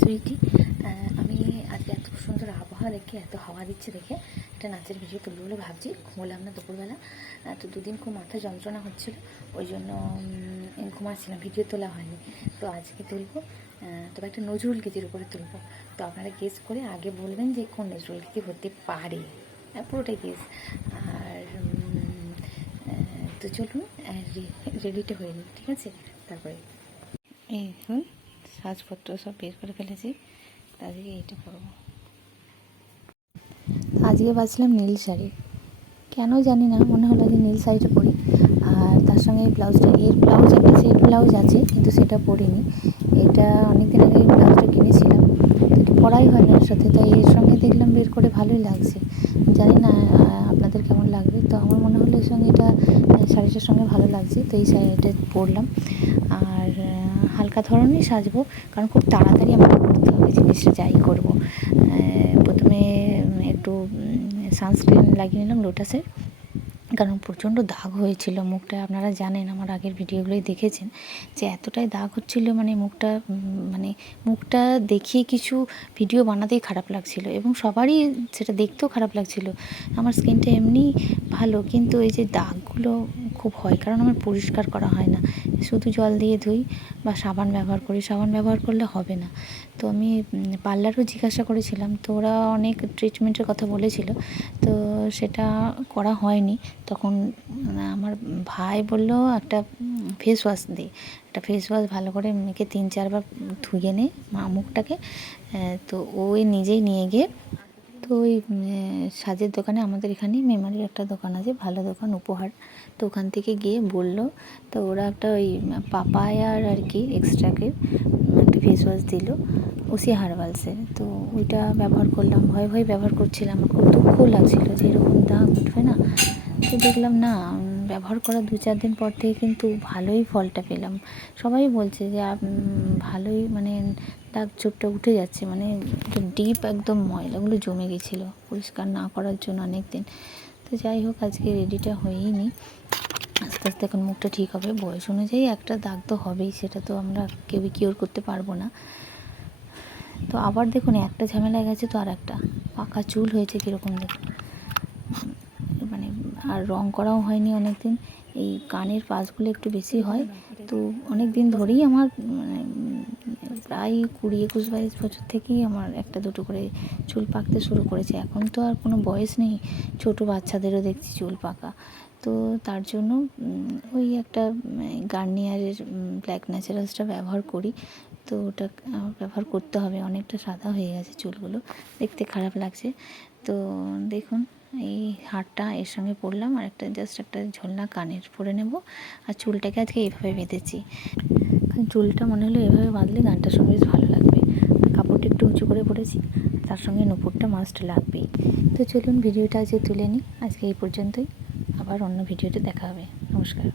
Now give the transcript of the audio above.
সুইটি। আমি আজকে এত সুন্দর আবহাওয়া দেখে, এত হাওয়া দিচ্ছে দেখে একটা নাচের ভিডিও তুলবো বলে ভাবছি। ঘুমোলাম না দুপুরবেলা, তো দুদিন খুব মাথা যন্ত্রণা হচ্ছিল, ওই জন্য ঘুমাচ্ছিলাম, ভিডিও তোলা হয়নি। তো আজকে তুলবো, তবে একটা নজরুল গীতির উপরে তুলবো। তো আপনারা গেস করে আগে বলবেন যে কোন নজরুল গীতি হতে পারে, পুরোটাই গেস। আর তো চলুন রেডিটা হয়ে নিই, ঠিক আছে? তারপরে এই দেখুন সাজপত্র সব বের করে ফেলেছি, আজকে এইটা করবো। আজকে বাঁচলাম নীল শাড়ি, কেন জানি না, মনে হলো যে নীল শাড়িটা পরি। আর তার সঙ্গে এই ব্লাউজটা, এর ব্লাউজ একটা সেট ব্লাউজ আছে কিন্তু সেটা পরিনি। এটা অনেকদিন আগে ব্লাউজটা কিনেছিলাম, এটা পরাই হয় না এর সাথে, তাই এর সঙ্গে দেখলাম বের করে ভালোই লাগছে। জানি না আপনাদের কেমন লাগবে, তো আমার মনে হলো এর সঙ্গে এটা শাড়িটার সঙ্গে ভালো লাগছে, তো এই শাড়িটা পরলাম। আর হালকা ধরনের সাজবো, কারণ খুব তাড়াতাড়ি আমাকে করতে হবে জিনিসটা, যাই করবো। প্রথমে একটু সানস্ক্রিন লাগিয়ে নিলাম লোটাসের, কারণ প্রচণ্ড দাগ হয়েছিল মুখটা। আপনারা জানেন, আমার আগের ভিডিওগুলোই দেখেছেন যে এতটাই দাগ হচ্ছিল, মুখটা দেখিয়ে কিছু ভিডিও বানাতেই খারাপ লাগছিল, এবং সবারই সেটা দেখতেও খারাপ লাগছিল। আমার স্কিনটা এমনি ভালো, কিন্তু এই যে দাগগুলো খুব হয়, কারণ আমার পরিষ্কার করা হয় না, শুধু জল দিয়ে ধুই বা সাবান ব্যবহার করি। সাবান ব্যবহার করলে হবে না। তো আমি পার্লারও জিজ্ঞাসা করেছিলাম, তো ওরা অনেক ট্রিটমেন্টের কথা বলেছিল, তো সেটা করা হয়নি। তখন আমার ভাই বলল একটা ফেস ওয়াশ দে, একটা ফেস ওয়াশ ভালো করে মেখে 3-4 বার ধুয়ে নে মুখটাকে। তো ওই নিজেই নিয়ে গিয়ে, তো ওই সাজের দোকানে, আমাদের এখানে মেমারির একটা দোকান আছে, ভালো দোকান, উপহার, তো ওখান থেকে গিয়ে বললো, তো ওরা একটা ওই পাপায়ার আর কি এক্সট্রাকে একটা ফেস ওয়াশ দিল, উসি হার্বালসের। তো ওইটা ব্যবহার করলাম, ভয়ে ভয়ে ব্যবহার করছিলাম, আমার খুব দুঃখ লাগছিল যে এরকম দাগ উঠবে না। তো দেখলাম না, ব্যবহার করা 2-4 দিন পর থেকে কিন্তু ভালোই ফলটা পেলাম। সবাই বলছে যে ভালোই, দাগ ছোপটা উঠে যাচ্ছে, ডিপ একদম ময়লাগুলো জমে গেছিলো পরিষ্কার না করার জন্য অনেক দিন। তো যাই হোক, আজকে রেডিটা হয়েই নি, আস্তে আস্তে এখন মুখটা ঠিক হবে। বয়স অনুযায়ী একটা দাগ তো হবেই, সেটা তো আমরা কেউই কিওর করতে পারবো না। তো আবার দেখুন একটা ঝামেলা গেছে, তো আর একটা পাকা চুল হয়েছে কীরকম দেখুন, আর রং করাও হয়নি অনেক দিন। এই কানের পাশগুলো একটু বেশি হয়, তো অনেক দিন ধরেই আমার প্রায় 20-21-22 বছর থেকেই আমার একটা দুটো করে চুল পাকতে শুরু করেছে। এখন তো আর কোনো বয়স নেই, ছোটো বাচ্চাদেরও দেখছি চুল পাকা। তো তার জন্য ওই একটা গার্নিয়ারের ব্ল্যাক ন্যাচারালসটা ব্যবহার করি। তো ওটা ব্যবহার করতে হবে, অনেকটা সাদা হয়ে গেছে চুলগুলো, দেখতে খারাপ লাগছে। তো দেখুন এই হারটা এর সঙ্গে পরলাম, আর একটা জাস্ট একটা ঝোলনা কানের পরে নেব। আর চুলটাকে আজকে এইভাবে বেঁধেছি, চুলটা মনে হলো এভাবে বাঁধলে গানটার সঙ্গে বেশ ভালো লাগবে। কাপড়টা একটু উঁচু করে পরেছি, তার সঙ্গে নুপুরটা মাস্ট লাগবেই। তো চলুন ভিডিওটা আজকে তুলে নিই, আজকে এই পর্যন্তই, আবার অন্য ভিডিওতে দেখা হবে। নমস্কার।